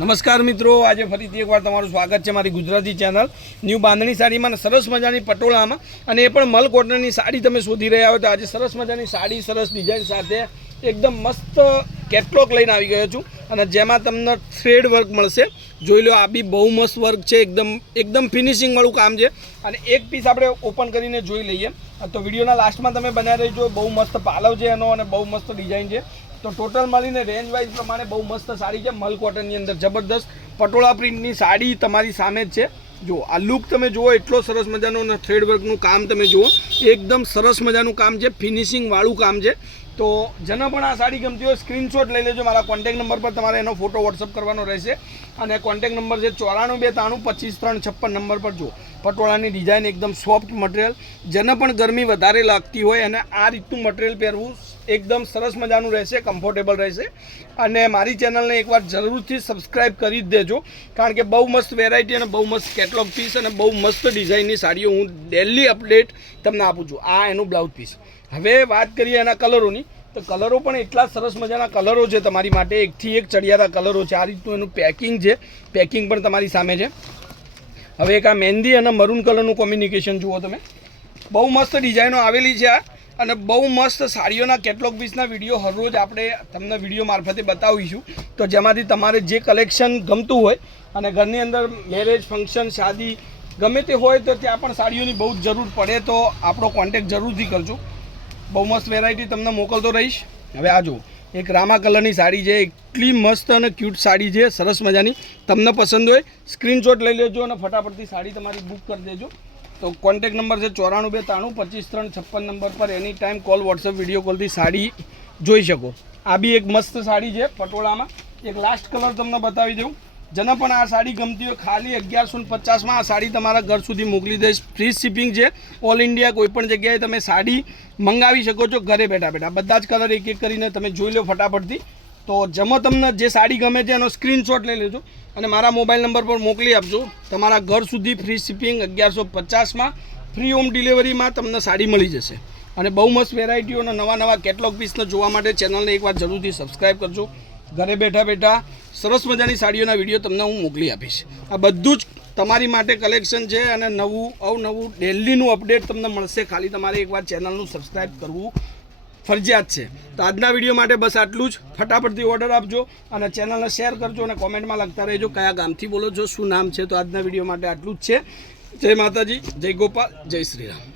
નમસ્કાર મિત્રો, આજે ફરીથી એકવાર તમારું સ્વાગત છે મારી ગુજરાતી ચેનલ ન્યૂ બાંધણી સાડીમાં સરસ મજાની પટોળામાં, અને એ પણ મલ કોટનની સાડી તમે શોધી રહ્યા હો તો આજે સરસ મજાની સાડી સરસ ડિઝાઇન સાથે એકદમ મસ્ત કેટલોગ લઈને આવી ગયો છું, અને જેમાં તમને થ્રેડ વર્ક મળશે. જોઈ લો, આ બી બહુ મસ્ત વર્ક છે, એકદમ ફિનિશિંગ વાળું કામ છે. અને એક પીસ આપણે ઓપન કરીને જોઈ લઈએ તો વિડીયોના લાસ્ટમાં તમે બનાવી રહીજો. બહુ મસ્ત પાલવ છે એનો અને બહુ મસ્ત ડિઝાઇન છે. તો ટોટલ મળીને રેન્જ વાઇઝ પ્રમાણે બહુ મસ્ત સાડી છે. મલ કોટનની અંદર જબરદસ્ત પટોળા પ્રિન્ટની સાડી તમારી સામે જ છે. જો આ લુક તમે જુઓ, એટલો સરસ મજાનો અને થ્રેડ વર્કનું કામ તમે જુઓ, એકદમ સરસ મજાનું કામ છે, ફિનિશિંગ વાળું કામ છે. તો જેને પણ આ સાડી ગમતી હોય સ્ક્રીનશોટ લઈ લેજો. મારા કોન્ટેક્ટ નંબર પર તમારે એનો ફોટો વોટ્સઅપ કરવાનો રહેશે, અને કોન્ટેક્ટ નંબર છે 9423255356 નંબર પર. જો પટોળાની ડિઝાઇન એકદમ સોફ્ટ મટીરિયલ, જેને પણ ગરમી વધારે લાગતી હોય અને આ રીતનું મટીરિયલ પહેરવું એકદમ સરસ મજાનું રહેશે, કમ્ફર્ટેબલ રહેશે. અને મારી ચેનલને એકવાર જરૂરથી સબસ્ક્રાઈબ કરી જ દેજો, કારણ કે બહુ મસ્ત વેરાયટી અને બહુ મસ્ત કેટલોગ પીસ અને બહુ મસ્ત ડિઝાઇનની સાડીઓ હું ડેલી અપડેટ તમને આપું છું. આ એનું બ્લાઉઝ પીસ. હવે વાત કરીએ એના કલરોની, તો કલરો પણ એટલા સરસ મજાના કલરો છે તમારી માટે, એકથી એક ચડિયાતા કલરો છે. આ રીતનું એનું પેકિંગ છે, પેકિંગ પણ તમારી સામે છે. હવે એક આ મહેંદી અને મરૂન કલરનું કોમ્બિનેશન જુઓ તમે, બહુ મસ્ત ડિઝાઇનો આવેલી છે આ, અને બહુ મસ્ત સાડીઓના કેટલોગ પીસના વિડીયો હરરોજ આપણે તમને વિડીયો મારફતે બતાવીશું. તો જેમાંથી તમારે જે કલેક્શન ગમતું હોય, અને ઘરની અંદર મેરેજ ફંક્શન શાદી ગમે તે હોય તો ત્યાં પણ સાડીઓની બહુ જ જરૂર પડે તો આપણો કોન્ટેક્ટ જરૂરથી કરજો. બહુ મસ્ત વેરાયટી તમને મોકલતો રહીશ. હવે આ જુઓ, એક રામા કલરની સાડી છે, એટલી મસ્ત અને ક્યુટ સાડી છે, સરસ મજાની. તમને પસંદ હોય સ્ક્રીનશોટ લઈ લેજો અને ફટાફટથી સાડી તમારી બુક કરી દેજો. તો કોન્ટેક્ટ નંબર છે 9423255356 નંબર પર any time call, WhatsApp, video કોલથી સાડી જોઈ શકો. આ બી એક મસ્ત સાડી છે પટોળામાં. એક લાસ્ટ કલર તમને બતાવી દઉં. જેને પણ આ સાડી ગમતી હોય ખાલી 1150માં આ સાડી તમારા ઘર સુધી મોકલી દઈશ. ફ્રી શિપિંગ છે, ઓલ ઇન્ડિયા કોઈપણ જગ્યાએ તમે સાડી મંગાવી શકો છો ઘરે બેઠા બેઠા. બધા જ કલર એક એક કરીને તમે જોઈ લો ફટાફટથી. તો જેમાં તમને જે સાડી ગમે છે એનો સ્ક્રીનશોટ લઈ લેજો અને મારા મોબાઈલ નંબર પર મોકલી આપજો. તમારા ઘર સુધી ફ્રી શિપિંગ 1150માં ફ્રી હોમ ડિલિવરીમાં તમને સાડી મળી જશે. અને બહુ મસ્ત વેરાયટીઓના નવા કેટલોગ પીસને જોવા માટે ચેનલને એકવાર જરૂરથી સબસ્ક્રાઈબ કરજો. ઘરે બેઠા બેઠા સરસ મજાની સાડીઓના વિડીયો તમને હું મોકલી આપીશ. આ બધું જ તમારી માટે કલેક્શન છે, અને અવનવું ડેલીનું અપડેટ તમને મળશે. ખાલી તમારે એકવાર ચેનલનું સબસ્ક્રાઈબ કરવું ફરજિયાત છે. તો આજના વિડીયો માટે બસ આટલું જ. ફટાફટથી ઓર્ડર આપજો અને ચેનલને શેર કરજો, અને કોમેન્ટમાં લખતા રહેજો કયા ગામથી બોલો છો, શું નામ છે. તો આજના વિડીયો માટે આટલું જ છે. જય માતાજી, જય ગોપાલ, જય શ્રી રામ.